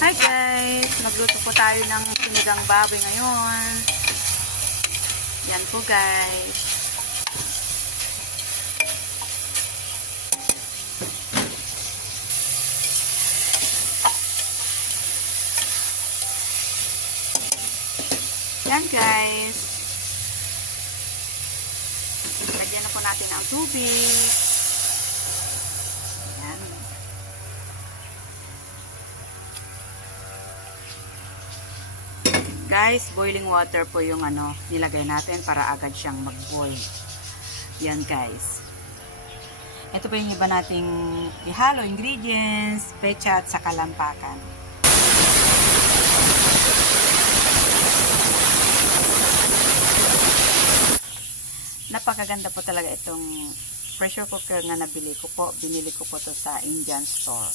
Hi guys! Magluto po tayo ng sinigang baboy ngayon. Yan po guys. Yan guys. Lagyan na po natin ang tubig. Yan. Guys, boiling water po yung nilagay natin para agad siyang mag-boil. Yan guys. Ito po yung iba nating ihalo ingredients, pecha at saka lampakan. Napakaganda po talaga itong pressure cooker na nabili ko po. Binili ko po to sa Indian store.